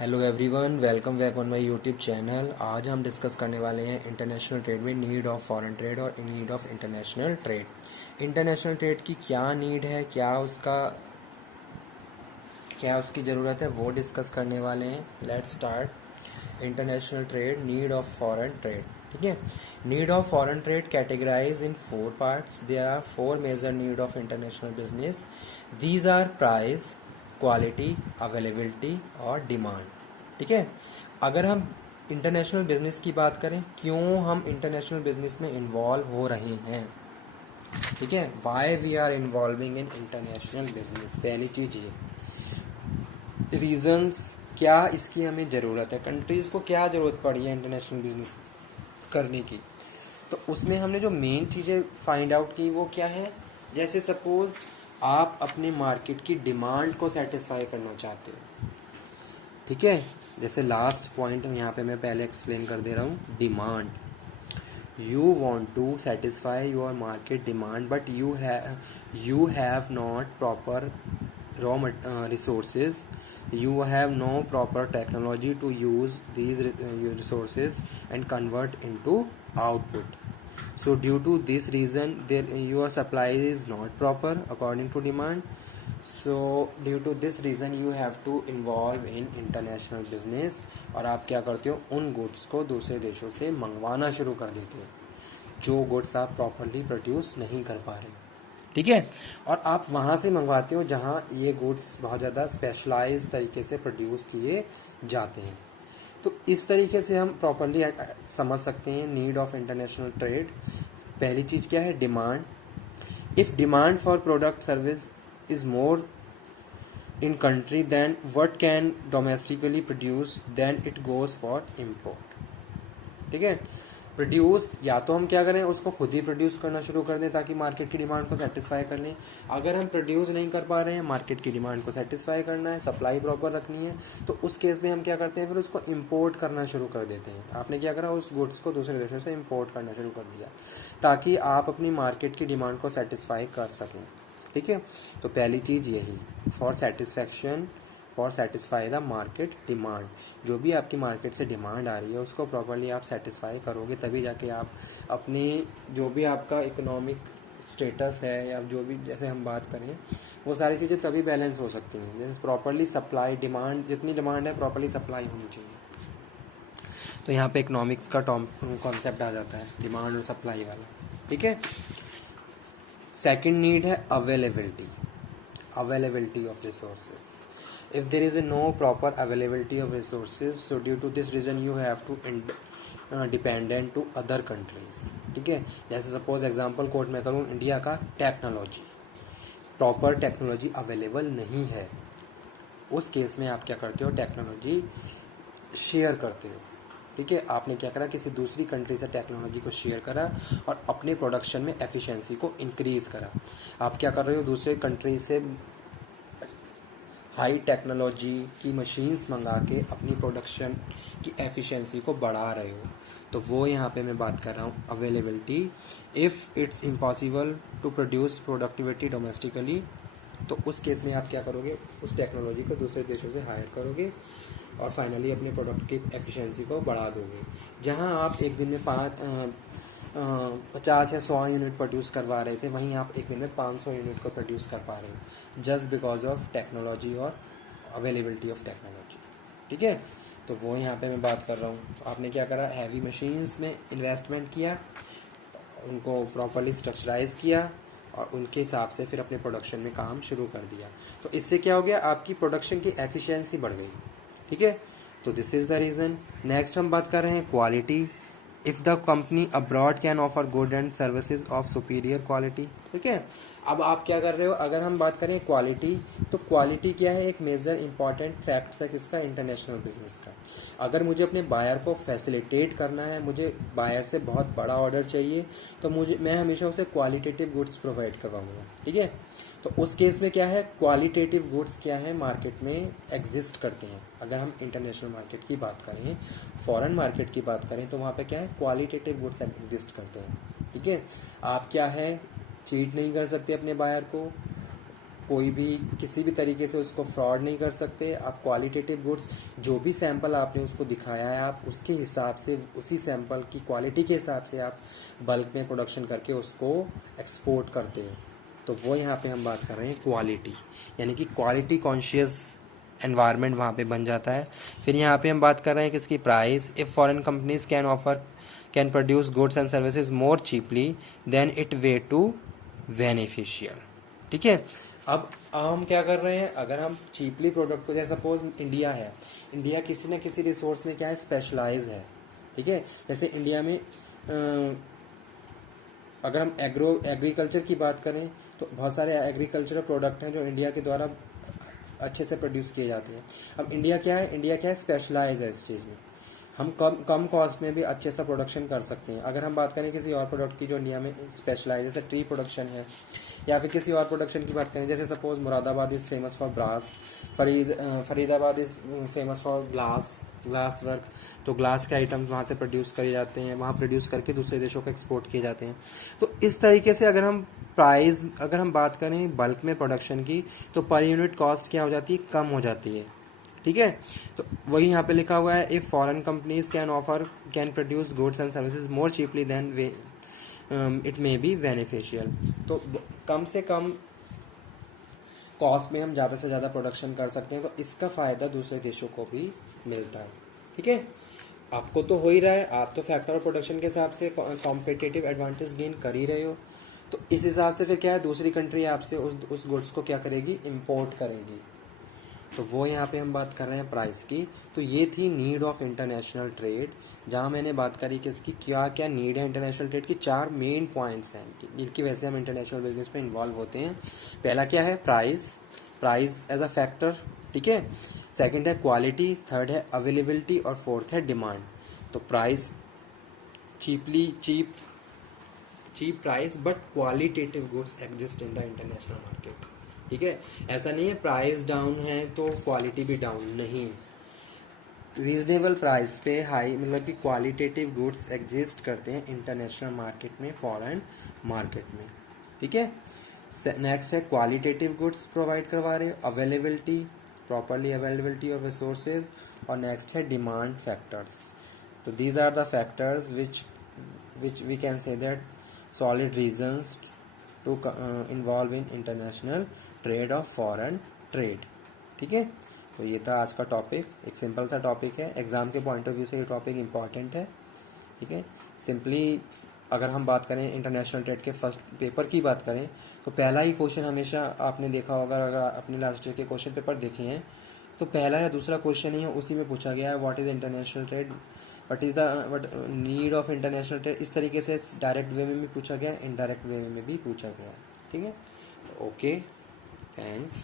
Hello everyone, welcome back on my YouTube channel. आज हम discuss करने वाले हैं इंटरनेशनल ट्रेड में नीड ऑफ फॉरेन ट्रेड और need of international trade. International trade की क्या नीड है, क्या उसकी ज़रूरत है, वो डिस्कस करने वाले हैं। Let's start. International trade, need of foreign trade. ठीक है, need of foreign trade categorize in 4 parts. There are 4 major need of international business. These are price, quality, availability और डिमांड। ठीक है, अगर हम इंटरनेशनल बिजनेस की बात करें, क्यों हम इंटरनेशनल बिजनेस में इन्वॉल्व हो रहे हैं, ठीक है, why we are involving in international business. पहली चीज ये रीजंस, क्या इसकी हमें ज़रूरत है, कंट्रीज़ को क्या ज़रूरत पड़ी है इंटरनेशनल बिजनेस करने की। तो उसमें हमने जो मेन चीज़ें फाइंड आउट की वो क्या है। जैसे सपोज आप अपने मार्केट की डिमांड को सेटिस्फाई करना चाहते हो, ठीक है। जैसे लास्ट पॉइंट यहाँ पे मैं पहले एक्सप्लेन कर दे रहा हूँ। Demand, you want to satisfy your market demand, but you have not proper resources. You have no proper technology to use these resources and convert into output. So due to this reason, your supply is not proper according to demand. So due to this reason you have to involve in international business। और आप क्या करते हो, उन goods को दूसरे देशों से मंगवाना शुरू कर देते हो जो गुड्स आप प्रॉपरली प्रोड्यूस नहीं कर पा रहे, ठीक है। और आप वहाँ से मंगवाते हो जहाँ ये गुड्स बहुत ज़्यादा स्पेशलाइज तरीके से प्रोड्यूस किए जाते हैं। तो इस तरीके से हम प्रॉपरली समझ सकते हैं नीड ऑफ इंटरनेशनल ट्रेड। पहली चीज़ क्या है, demand. If demand for product service is more in country then what can domestically produce, then it goes for import। ठीक है, प्रोड्यूस या तो हम क्या करें, उसको खुद ही प्रोड्यूस करना शुरू कर दें ताकि मार्केट की डिमांड को सेटिस्फाई कर लें। अगर हम प्रोड्यूस नहीं कर पा रहे हैं, मार्केट की डिमांड को सेटिस्फाई करना है, सप्लाई प्रॉपर रखनी है, तो उस केस में हम क्या करते हैं, फिर उसको इम्पोर्ट करना शुरू कर देते हैं। आपने क्या करा, उस गुड्स को दूसरे देशों से इम्पोर्ट करना शुरू कर दिया ताकि आप अपनी मार्केट की डिमांड को सेटिस्फाई कर सकें, ठीक है। तो पहली चीज़ यही, for satisfy the market demand. जो भी आपकी मार्केट से डिमांड आ रही है उसको प्रॉपरली आप सेटिस्फाई करोगे, तभी जाके आप अपनी जो भी आपका इकोनॉमिक स्टेटस है या जो भी, जैसे हम बात करें, वो सारी चीज़ें तभी बैलेंस हो सकती हैं। जैसे प्रॉपरली सप्लाई, डिमांड, जितनी डिमांड है प्रॉपरली सप्लाई होनी चाहिए। तो यहाँ पे इकोनॉमिक्स का कॉन्सेप्ट आ जाता है, डिमांड और सप्लाई वाला, ठीक है। सेकंड नीड है availability of resources. if there is no proper availability of resources, so due to this reason you have to dependent to other countries, ठीक है। जैसे सपोज एग्जांपल कोट में करूँ, इंडिया का टेक्नोलॉजी, प्रॉपर टेक्नोलॉजी अवेलेबल नहीं है, उस case में आप क्या करते हो, टेक्नोलॉजी शेयर करते हो, ठीक है। आपने क्या करा, किसी दूसरी कंट्री से टेक्नोलॉजी को शेयर करा और अपने प्रोडक्शन में एफिशिएंसी को इंक्रीज करा। आप क्या कर रहे हो, दूसरे कंट्री से हाई टेक्नोलॉजी की मशीन्स मंगा के अपनी प्रोडक्शन की एफिशिएंसी को बढ़ा रहे हो। तो वो यहाँ पे मैं बात कर रहा हूँ availability. If it's impossible to produce productivity domestically, तो उस केस में आप क्या करोगे, उस टेक्नोलॉजी को दूसरे देशों से हायर करोगे और फाइनली अपने प्रोडक्ट की एफिशिएंसी को बढ़ा दोगे। जहाँ आप एक दिन में 50 या 100 यूनिट प्रोड्यूस करवा रहे थे, वहीं आप एक दिन में 500 यूनिट को प्रोड्यूस कर पा रहे हो, जस्ट बिकॉज ऑफ टेक्नोलॉजी और अवेलेबिलिटी ऑफ टेक्नोलॉजी, ठीक है। तो वो यहाँ पे मैं बात कर रहा हूँ। आपने क्या करा, हैवी मशीन्स में इन्वेस्टमेंट किया, उनको प्रॉपरली स्ट्रक्चराइज किया और उनके हिसाब से फिर अपने प्रोडक्शन में काम शुरू कर दिया। तो इससे क्या हो गया, आपकी प्रोडक्शन की एफिशिएंसी बढ़ गई, ठीक है। तो this is the reason. Next हम बात कर रहे हैं quality. If the company abroad can offer good and services of superior quality, ठीक है। अब आप क्या कर रहे हो, अगर हम बात करें क्वालिटी, तो क्वालिटी क्या है, एक मेजर इंपॉर्टेंट फैक्ट्स है किसका, इंटरनेशनल बिजनेस का। अगर मुझे अपने बायर को फैसिलिटेट करना है, मुझे बायर से बहुत बड़ा ऑर्डर चाहिए, तो मैं हमेशा उसे क्वालिटेटिव गुड्स प्रोवाइड करवाऊंगा, ठीक है। तो उस केस में क्या है, क्वालिटेटिव गुड्स क्या है, मार्केट में एग्जिस्ट करते हैं। अगर हम इंटरनेशनल मार्केट की बात करें, फॉरेन मार्केट की बात करें, तो वहाँ पे क्या है, क्वालिटेटिव गुड्स एग्जिस्ट करते हैं, ठीक है। आप क्या है, चीट नहीं कर सकते अपने बायर को, कोई भी किसी भी तरीके से उसको फ्रॉड नहीं कर सकते। आप क्वालिटेटिव गुड्स, जो भी सैंपल आपने उसको दिखाया है, आप उसके हिसाब से, उसी सैंपल की क्वालिटी के हिसाब से आप बल्क में प्रोडक्शन करके उसको एक्सपोर्ट करते हो। तो वो यहाँ पे हम बात कर रहे हैं क्वालिटी, यानी कि क्वालिटी कॉन्शियस एनवायरनमेंट वहाँ पे बन जाता है। फिर यहाँ पे हम बात कर रहे हैं किसकी, price. If foreign companies can produce goods and services more cheaply than it way to beneficial. ठीक है, अब हम क्या कर रहे हैं, अगर हम चीपली प्रोडक्ट को, जैसे सपोज इंडिया है, इंडिया किसी न किसी रिसोर्स में क्या है, स्पेशलाइज है। ठीक है, जैसे इंडिया में अगर हम एग्रीकल्चर की बात करें तो बहुत सारे एग्रीकल्चरल प्रोडक्ट हैं जो इंडिया के द्वारा अच्छे से प्रोड्यूस किए जाते हैं। अब इंडिया क्या है, स्पेशलाइज है इस चीज़ में। हम कम कॉस्ट में भी अच्छे सा प्रोडक्शन कर सकते हैं। अगर हम बात करें किसी और प्रोडक्ट की जो इंडिया में स्पेशलाइज, जैसे ट्री प्रोडक्शन है, या फिर किसी और प्रोडक्शन की बात करें, जैसे suppose Moradabad is famous for brass, Faridabad is famous for glass work. तो ग्लास के आइटम्स वहाँ से प्रोड्यूस करे जाते हैं, वहाँ प्रोड्यूस करके दूसरे देशों को एक्सपोर्ट किए जाते हैं। तो इस तरीके से अगर हम बात करें बल्क में प्रोडक्शन की, तो पर यूनिट कॉस्ट क्या हो जाती है, कम हो जाती है। ठीक है, तो वही यहाँ पे लिखा हुआ है, if foreign companies can produce goods and services more cheaply than it may be beneficial. तो कम से कम कॉस्ट में हम ज़्यादा से ज़्यादा प्रोडक्शन कर सकते हैं, तो इसका फ़ायदा दूसरे देशों को भी मिलता है। ठीक है, आपको तो हो ही रहा है, आप तो फैक्टर ऑफ प्रोडक्शन के हिसाब से कॉम्पिटिटिव एडवांटेज गेन कर ही रहे हो। तो इस हिसाब से फिर क्या है, दूसरी कंट्री आपसे उस गुड्स को क्या करेगी, इम्पोर्ट करेगी। तो वो यहाँ पे हम बात कर रहे हैं प्राइस की। तो ये थी नीड ऑफ इंटरनेशनल ट्रेड, जहाँ मैंने बात करी कि इसकी क्या क्या नीड है इंटरनेशनल ट्रेड की। 4 मेन पॉइंट्स हैं जिनकी वजह से हम इंटरनेशनल बिजनेस में इन्वॉल्व होते हैं। पहला क्या है, प्राइस एज अ फैक्टर। ठीक है, सेकंड है क्वालिटी, थर्ड है अवेलेबिलिटी, और फोर्थ है डिमांड। तो price, cheap price but qualitative goods exist in the international market. ठीक है, ऐसा नहीं है प्राइस डाउन है तो क्वालिटी भी डाउन, नहीं। रीजनेबल प्राइस पे हाई, मतलब कि क्वालिटेटिव गुड्स एग्जिस्ट करते हैं इंटरनेशनल मार्केट में, फॉरेन मार्केट में। ठीक है, नेक्स्ट है क्वालिटेटिव गुड्स प्रोवाइड करवा रहे हो, availability, properly availability of resources, और नेक्स्ट है डिमांड फैक्टर्स। तो these are the factors which we can say that solid reasons to involve in international trade of foreign trade। ठीक है, तो ये था आज का टॉपिक, एक सिंपल सा टॉपिक है, एग्ज़ाम के पॉइंट ऑफ व्यू से ये टॉपिक इंपॉर्टेंट है। ठीक है, सिंपली अगर हम बात करें इंटरनेशनल ट्रेड के फर्स्ट पेपर की बात करें, तो पहला ही क्वेश्चन हमेशा आपने देखा होगा, अगर अपने लास्ट ईयर के क्वेश्चन पेपर देखे हैं तो पहला या दूसरा क्वेश्चन ही है, उसी में पूछा गया है what is international trade, what need of international trade. इस तरीके से डायरेक्ट वे में भी पूछा गया, इनडायरेक्ट वे में भी पूछा गया। ठीक है, तो ओके, थैंक्स।